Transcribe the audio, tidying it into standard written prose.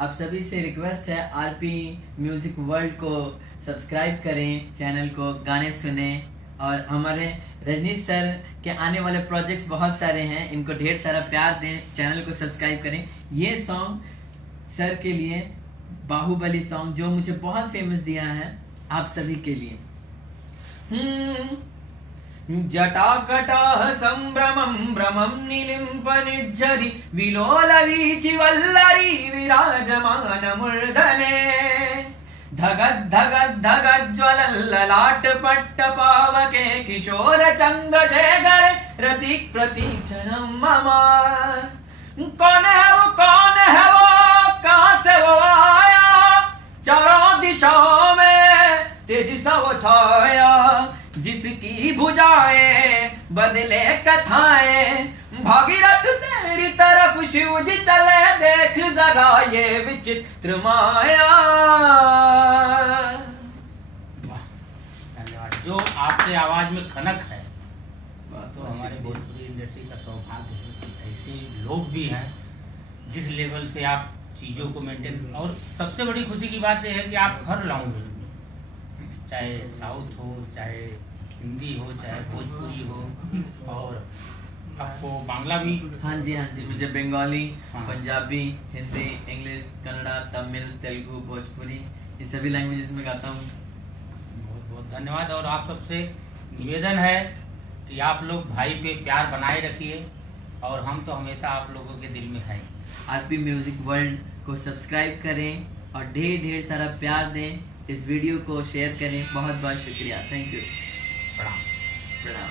आप सभी से रिक्वेस्ट है, आरपी म्यूजिक वर्ल्ड को सब्सक्राइब करें, चैनल को, गाने सुने। और हमारे रजनीश सर के आने वाले प्रोजेक्ट्स बहुत सारे हैं, इनको ढेर सारा प्यार दें, चैनल को सब्सक्राइब करें। ये सॉन्ग सर के लिए, बाहुबली सॉन्ग जो मुझे बहुत फेमस दिया है, आप सभी के लिए। जटाकटाह संभ्रमं भ्रमं निलिम्प निर्झरि विलोल वीचि वल्लरी विराजमान मूर्धने धगद् धगद् धगद् ज्वलल्ललाट पट्ट पावके किशोर चंद्रशेखर रतिक प्रतीक्षणं मम। कौन है वो, कौन है वो, कहां से वो आया, चारों दिशाओं में तेजी सा वो छाया, जिसकी भुजाएं बदले कथाएं, भागीरथ तेरी तरफ शिव जी चले, देख जरा ये विचित्र माया। धन्यवाद। जो आपके आवाज में खनक है तो हमारे भोजपुरी इंडस्ट्री का सौभाग्य है कि ऐसे लोग भी हैं जिस लेवल से आप चीज़ों को मेंटेन। और सबसे बड़ी खुशी की बात यह है कि आप हर लैंग्वेज में, चाहे साउथ हो, चाहे हिंदी हो, चाहे भोजपुरी हो, और आपको बांग्ला भी। हाँ जी, मुझे बंगाली, हाँ। पंजाबी, हिंदी, इंग्लिश, कन्नड़ा, तमिल, तेलुगु, भोजपुरी, इन सभी लैंग्वेजेस में गाता हूँ। बहुत बहुत धन्यवाद। और आप सबसे निवेदन है कि आप लोग भाई पे प्यार बनाए रखिए, और हम तो हमेशा आप लोगों के दिल में हैं। आरपी म्यूजिक वर्ल्ड को सब्सक्राइब करें और ढेर ढेर सारा प्यार दें, इस वीडियो को शेयर करें। बहुत बहुत शुक्रिया, थैंक यू, प्रणाम। प्रणाम।